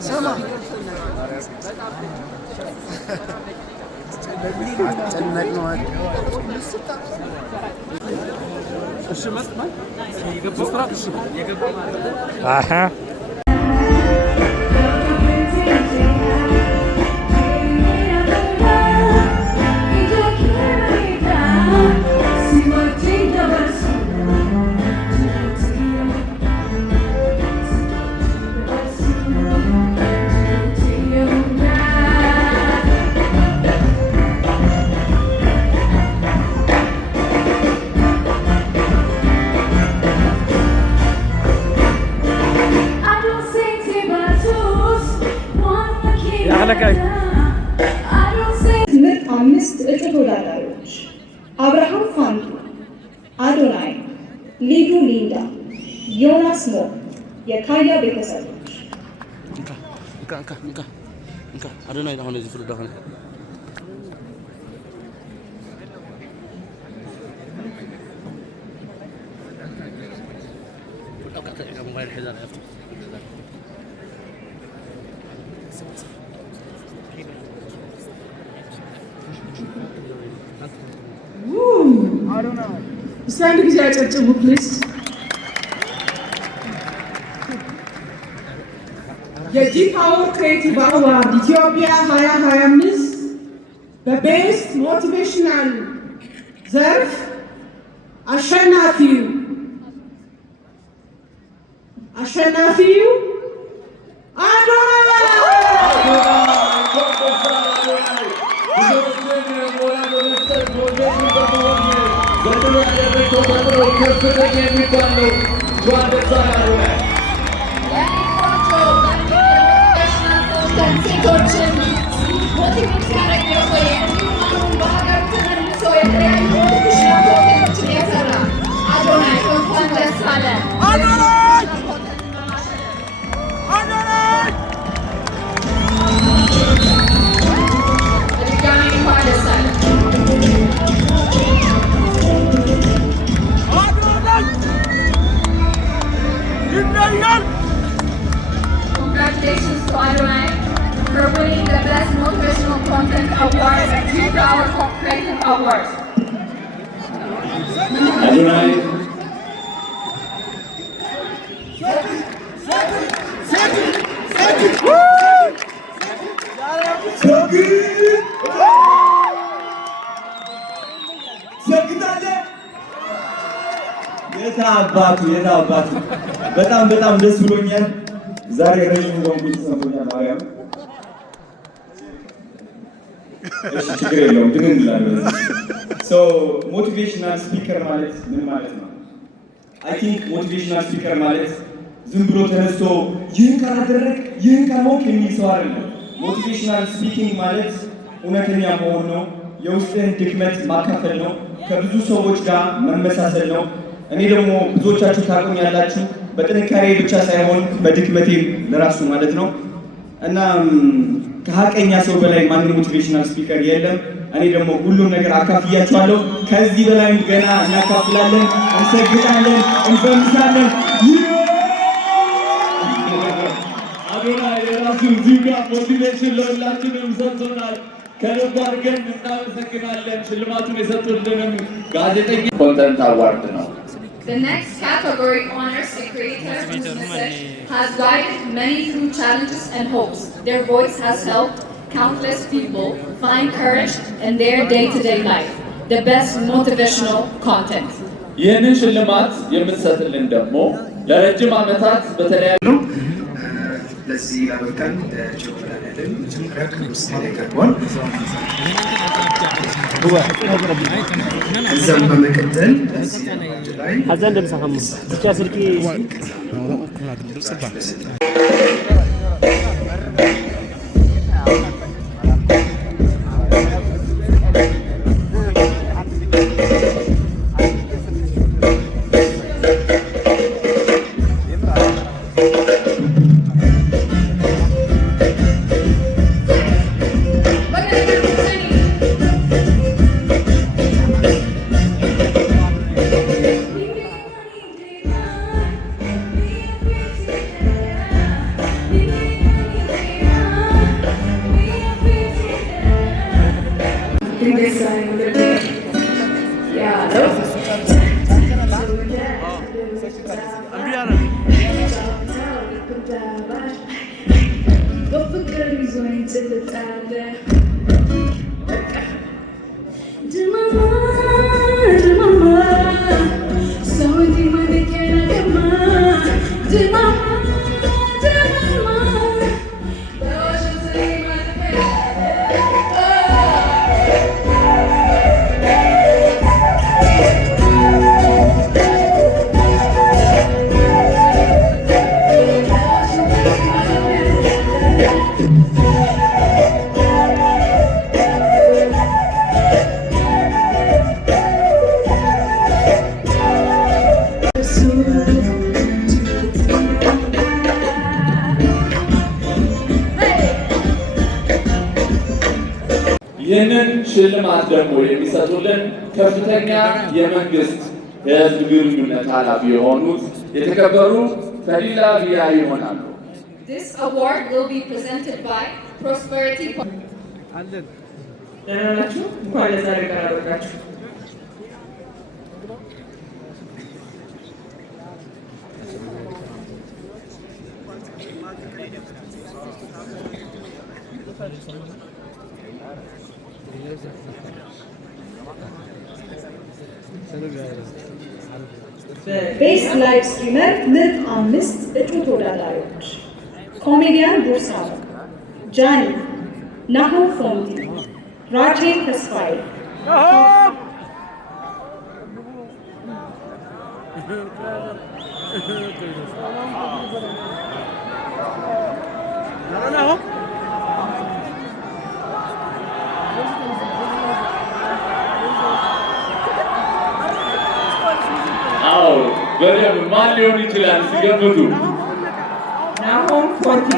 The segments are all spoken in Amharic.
سما ጨነቅነዋል እሺ መስማት የገባው ስራ እሺ የገባው ማለት አሃ ምርጥ 5 እጩ ተወዳዳሪዎች አብርሃም ፋንቱ፣ አዶናይ፣ ሊዱ ሊንዳ፣ ዮናስ ሞ የካያ ቤተሰቦች አዶናይ አሁን እዚህ ፍርዳ ሆነ Stand ጊዜ አጨብጭቡ ፕሊዝ። የጂ-ፓወር ክሬቲቭ አዋርድ ኢትዮጵያ 2025 በቤስት ሞቲቬሽናል ዘርፍ አሸናፊው Congratulations to Adonai for winning the Best Motivational Content Award at G-Power Creative Awards. Adonai. የታባቱ በጣም ደስ ብሎኛል። ዛሬ ረጅም ወንጌል ተሰምቶኛል። ማርያም እሺ ችግር የለውም ግን እንላለን። ሞቲቬሽናል ስፒከር ማለት ምን ማለት ነው? አይ ቲንክ ሞቲቬሽናል ስፒከር ማለት ዝም ብሎ ተነስቶ ይህን ካላደረግ ይህን ካልሆንክ የሚል ሰው አይደለም። ሞቲቬሽናል ስፒኪንግ ማለት እውነተኛ መሆን ነው። የውስጥህን ድክመት ማካፈል ነው። ከብዙ ሰዎች ጋር መመሳሰል ነው። እኔ ደግሞ ብዙዎቻችሁ ታውቁኛላችሁ በጥንካሬ ብቻ ሳይሆን በድክመቴም ለራሱ ማለት ነው። እና ከሀቀኛ ሰው በላይ ማንም ሞቲቬሽናል ስፒከር የለም። እኔ ደግሞ ሁሉም ነገር አካፍያችኋለሁ። ከዚህ በላይም ገና እናካፍላለን፣ እንሰግጣለን፣ እንፈምሳለን። አዶናይ የራሱ እዚህ ጋር ሞቲቬሽን ለሁላችንም ሰጥቶናል። ከልብ አድርገን እናመሰግናለን። ሽልማቱን የሰጡልንም ጋዜጠኛ ኮንተንት አዋርድ ነው። The next category honors a creator whose message has guided many through challenges and hopes. Their voice has helped countless people find courage in their day-to-day life. The best motivational content. ይህንን ሽልማት የምትሰጥልን ደግሞ ለረጅም ዓመታት በተለያዩ ለዚህ ላበቃን ለጆርዳን ከሩስቴሌከርቦን እዛም በመቀጠል ላይ ሀዘን ደምሳኸሙ ብቻ ስልኪ ይህንን ሽልማት ደግሞ የሚሰጡልን ከፍተኛ የመንግስት የህዝብ ግንኙነት ኃላፊ የሆኑት የተከበሩ ፈዲላ ቢያ ይሆናሉ። This award will be presented by Prosperity. ደህናችሁ እንኳን ለዛሬ ቀን አበቃችሁ። ቤስት ላይቭ ስትሪመር ምርጥ 5 እጩ ተወዳዳሪዎች ኮሜዲያን ቡርሳሞ፣ ጃኒ፣ ናሆም ፎንቲ፣ ራቼ ተስፋዬ። አዎ በደንብ ማን ሊሆን ይችላል ሲገምቱ? ናሆም ፎንቲ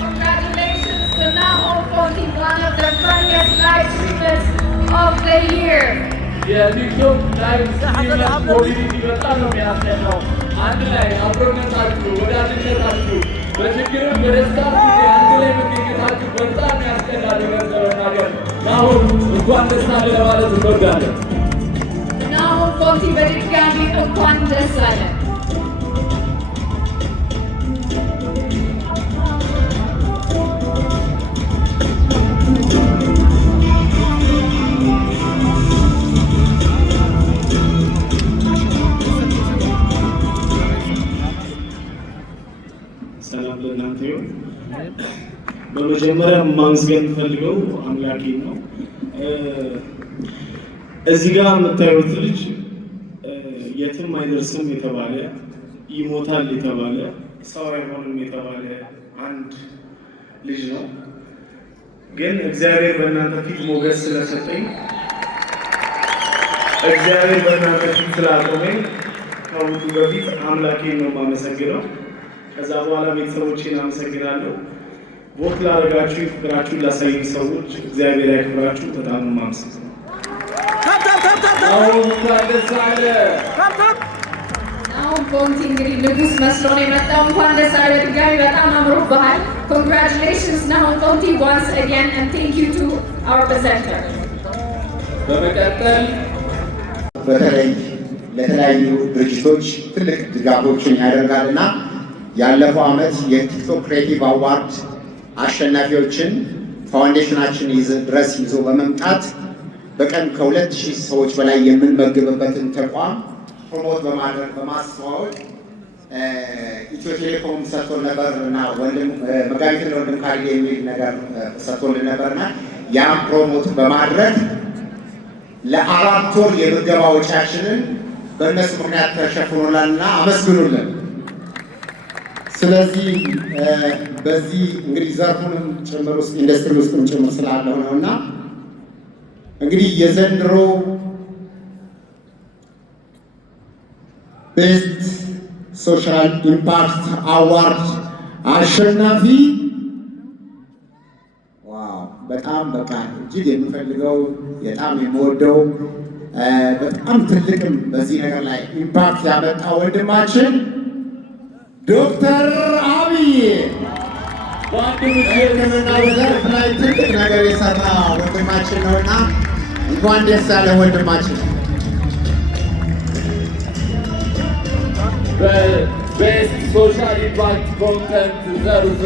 Congratulations to Nahom Fonti, one of the funniest live streamers of the year. የቲክቶክ ላይቭ ስትሪመር ኮሚኒቲ በጣም ነው የሚያስደነው። አንድ ላይ አብሮነታችሁ፣ ወዳጅነታችሁ በችግርም በደስታም ጊዜ አንድ ላይ መገኘታችሁ በጣም ያስደናል። ነገር ናሆም እንኳን ደስ አለህ ለማለት እንወዳለን። Nahom Fonti በድጋሚ እንኳን ደስ አለ። ሰላም ለእናንተ ይሁን። በመጀመሪያ ማመስገን ፈልገው አምላኬ ነው። እዚህ ጋር የምታዩት ልጅ የትም አይደርስም የተባለ ይሞታል የተባለ ሰው አይሆንም የተባለ አንድ ልጅ ነው። ግን እግዚአብሔር በእናንተ ፊት ሞገስ ስለሰጠኝ፣ እግዚአብሔር በእናንተ ፊት ስላቆመኝ ከሁሉ በፊት አምላኬን ነው የማመሰግነው። ከዛ በኋላ ቤተሰቦቼን አመሰግናለሁ። ቦት ላደረጋችሁ ፍቅራችሁን ላሳየኝ ሰዎች እግዚአብሔር ያክብራችሁ። በጣም የማመሰግነው። Nahom Fonti እንግዲህ ንጉስ መስሎ ነው የመጣው። እንኳን ደስ አለ በድጋሚ በጣም አምሮብሃል። Congratulations Nahom Fonti once again and thank you to our presenter. በመቀጠል በተለይ ለተለያዩ ድርጅቶች ትልቅ ድጋፎችን ያደርጋልና ያለፈው ዓመት የቲክቶክ ክሬቲቭ አዋርድ አሸናፊዎችን ፋውንዴሽናችን ድረስ ይዞ በመምጣት በቀን ከ2000 ሰዎች በላይ የምንመግብበትን ተቋም ፕሮሞት በማድረግ በማስተዋወቅ ኢትዮ ቴሌኮም ሰጥቶን ነበርና መጋቢትን ወንድም ካሊ የሚል ነገር ሰጥቶልን ነበርና ያን ፕሮሞት በማድረግ ለ4 ወር የምገባ ወጪያችንን በእነሱ ምክንያት ተሸፍኖልናልና አመስግኑልን። ስለዚህ በዚህ እንግዲህ ዘርፉንም ጭምር ውስጥ ኢንዱስትሪ ውስጥም ጭምር ስላለው ነውና እንግዲህ የዘንድሮ ቤስት ሶሻል ኢምፓክት አዋርድ አሸናፊ ዋው በጣም በቃ እጅግ የምፈልገው በጣም የምወደው በጣም ትልቅም በዚህ ነገር ላይ ኢምፓክት ያመጣ ወንድማችን ዶክተር አብይ በሕክምናው ዘርፍ ላይ ትልቅ ነገር የሰራ ወንድማችን ነውና እንኳን ደስ ያለ ወንድማችን። በቤስት ሶሻል ኢምፓክት ኮንተንት ዘርፍ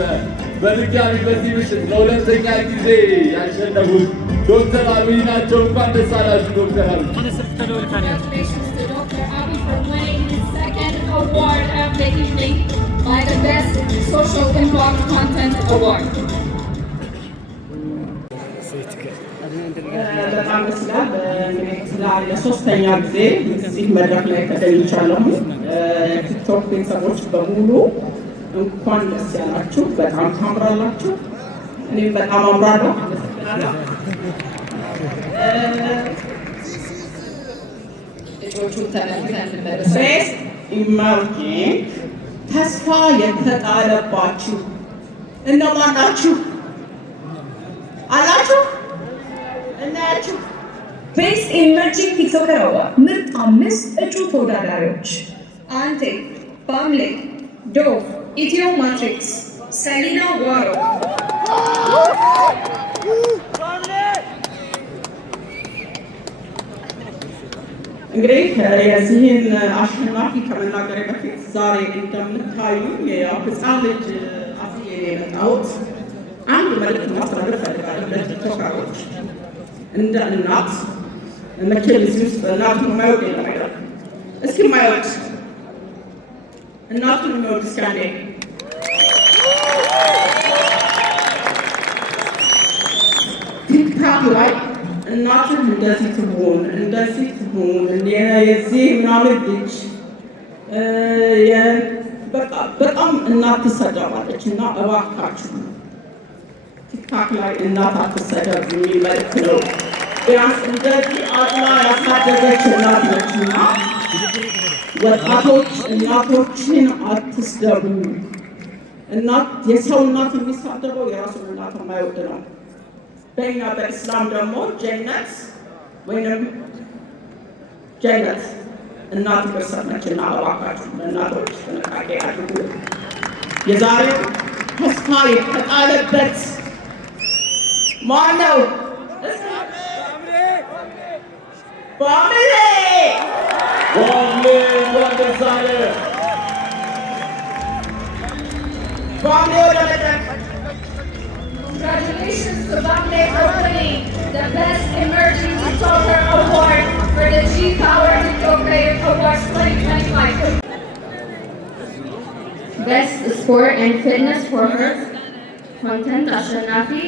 በድጋሚ በዚህ ምሽት ለሁለተኛ ጊዜ ያሸነፉት ዶክተር አብይ ናቸው። እንኳን ደስ አላችሁ ዶክተር አብይ። Congratulations to Dr. Abiy for winning his second award of the evening by the Best Social Impact Content Award. በጣም ደስ ይላል። እንግዲህ ለሶስተኛ ጊዜ እዚህ መድረክ ላይ ተገኝቻለሁ። ቲክቶክ ቤተሰቦች በሙሉ እንኳን ደስ ያላችሁ። በጣም ታምራላችሁ። እኔም በጣም አምራለሁ። እጩዎቹን ተመልክተን ቤስት ኢመርጂንግ ተስፋ የተጣለባችሁ እነማን ናችሁ? አላችሁ? እናያችሁ? ቤስት ኢመርጂንግ ቲክቶከር አዋርድ ምርጥ 5 እጩ ተወዳዳሪዎች አንቴ፣ ባምሌ፣ ዶቭ፣ ኢትዮ ማትሪክስ፣ ሰሊና ዋሮ። እንግዲህ የዚህን አሸናፊ ከመናገሬ በፊት ዛሬ እንደምታዩ የህፃን ልጅ አስዬ የመጣሁት አንድ መልዕክት ማስተላለፍ እፈልጋለሁ ለቲክቶከሮች። እንደ እናት መቼም እዚህ ውስጥ እናቱን የማይወድ የለም አይደል? እስኪ የማይወድ እናቱን የሚወድ እስኪ አንዴ። ቲክታክ ላይ እናትን እንደዚህ ትሁን እንደዚህ ትሁን የዚህ ምናምን ልጅ በጣም እናት ትሰደባለች እና እባካችሁ ቲክታክ ላይ እናት አትሰደብ የሚል መልዕክት ነው። ቢያንስ እንደዚህ አጥላ ያሳደገች እናት ነችና ወጣቶች እናቶችን አትስደቡ። እናት የሰው እናት የሚሳደበው የራሱን እናት የማይወድ ነው። በእኛ በእስላም ደግሞ ጀነት ወይንም ጀነት እናት ቅርሰት ነችና እባካችሁ እናቶች ጥንቃቄ አድርጉ። የዛሬው ተስፋ የተጣለበት ማን ነው? ባምሌ እንኳን ደስ አለ። ባምሌ ወደ መድረክ። Congratulations to Bamle for winning the Best Emerging TikToker Award for the G Power TikTok Creator Awards 2025. Best Sport and Fitness for her content Ashanafi.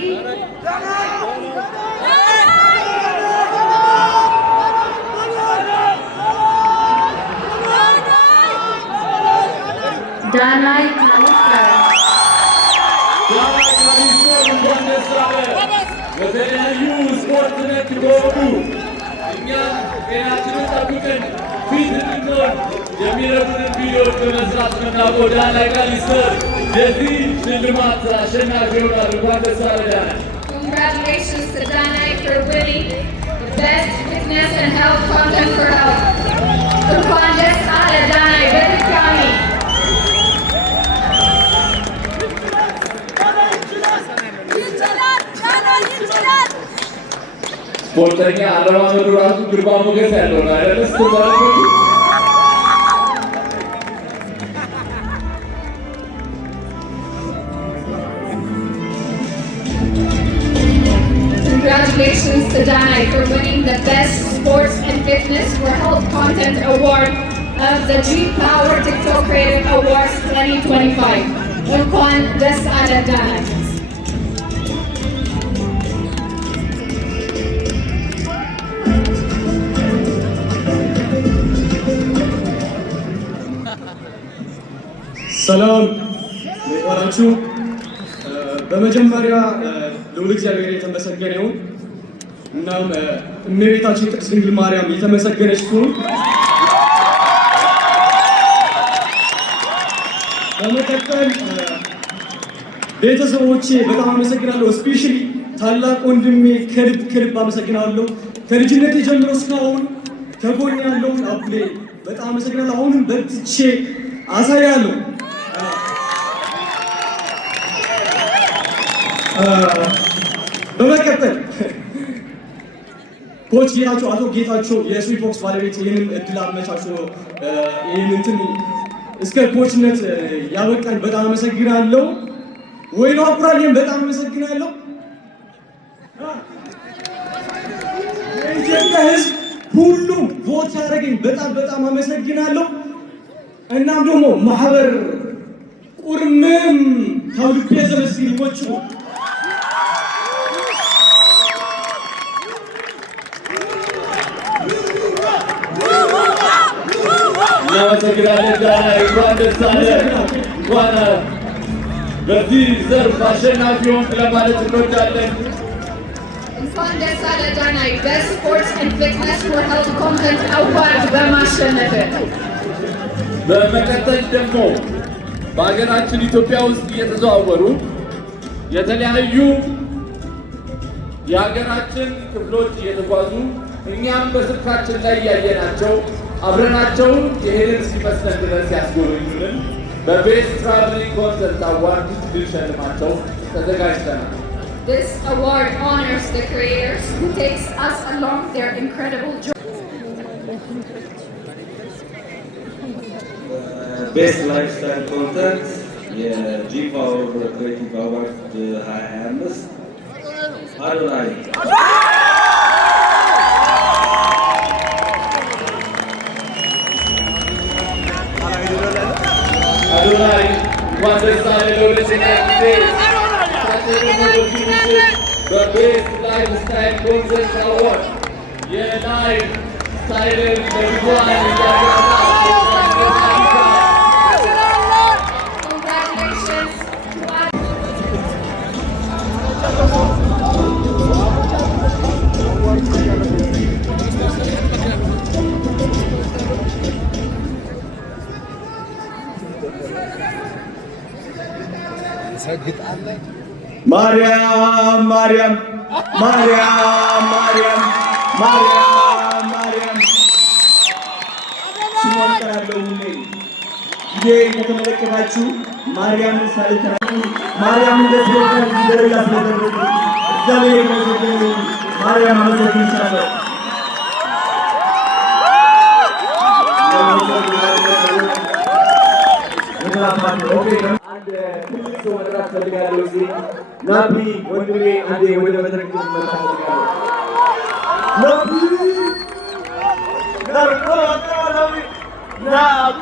Danai Kalister. እንኳን ደስ አለ። በተለያዩ ስፖርት ነክ በሆኑ እኛም ጤናችንን ጠብቀን ፊት እንድንሆን የሚረዱንን ቪዲዮዎች በመስራት የምናውቀው ዳናይ ካሊስተር የዚህ ሽልማት አሸናፊ ይሆናል። እንኳን ደስ አለ ዳናይ። Congratulations to Danai for winning the Best Fitness and Health Content for Health. እንኳን ደስ አለ ዳናይ በድጋሚ። ስፖርተኛ አለማመዱ ራሱ ግርማ ሞገስ ያለው ነው አይደል? Congratulations to Danai for winning the Best Sports and Fitness for Health Content Award of the G Power TikTok Creative Awards 2025. እንኳን ደስ አለ ዳናይ። ሰላም ይባላችሁ። በመጀመሪያ ልዑል እግዚአብሔር የተመሰገነ ይሁን። እናም እመቤታችን ቅድስት ድንግል ማርያም የተመሰገነች ትሁን። በመቀጠል ቤተሰቦቼ በጣም አመሰግናለሁ። ስፔሻሊ ታላቅ ወንድሜ ከልብ አመሰግናለሁ። ከልጅነት ጀምሮ እስካሁን ከጎን ያለውን አቡሌ በጣም አመሰግናለሁ። አሁንም በርትቼ አሳያለሁ። በመቀጠል ኮች ጌታቸው አቶ ጌታቸው የስዊት ቦክስ ባለቤት ይህንን እድል አመቻችቶ ይህን እንትን እስከ ኮችነት ያበቃን በጣም አመሰግናለሁ። ወይኑ አኩራሌን በጣም አመሰግናለሁ። የኢትዮጵያ ሕዝብ ሁሉም ቮት ያደረገኝ በጣም አመሰግናለሁ። እናም ደግሞ ማህበር ቁርምም ከልቤ ዘመስግኖች እናመሰግናለን። ዳና እንኳን ደስ አለህ። እንኳን በዚህ ዘርፍ አሸናፊ ሆንክ ለማለት እንወዳለን። እንኳን ደስ አለህ ዳናይ ቤስት ስፖርትስ ኤንድ ፊትነስ ፎር ሄልዝ ኮንተንት አዋርድ በማሸነፍ። በመቀጠል ደግሞ በሀገራችን ኢትዮጵያ ውስጥ እየተዘዋወሩ የተለያዩ የሀገራችን ክፍሎች እየተጓዙ እኛም በስልካችን ላይ እያየናቸው አብረናቸው የሄድን እስኪመስለን ድረስ ያስጎበኙልን በቤስት ትራቨሊንግ ኮንተንት አዋርድ ልንሸልማቸው ተዘጋጅተናል። This award honors the creators who takes us along their incredible journey. Best Lifestyle Content የጂ-ፓወር ክሬቲቭ አዋርድ 2025 አዶናይ አዶናይ እንኳን ደስ አለህ ለሁለተኛ ጊዜ በቤስት ላይፍ ስታይል ኮንተንት አዋርድ የላይፍ ስታይልን ለብዙሃን እያጋራ ማርያም ማርያም ማርያም ማርያም ማርያም ማርያም ስሟን እጠራለሁ። ሁሌ ጊዜ ከተመለከታችሁ ማርያምን ሳልጠራ ማርያምን ለስለታ ደረጃ ስለደረሱ እግዚአብሔር ይመስገን። ማርያም አመሰግንሻለሁ። አንድ ትልቅ ሰው መጥራት ፈልጋለሁ። እዚህ ናቢ ወንድሜ አንዴ ወደ መድረክ መጥራት ፈልጋለሁ። ናቢ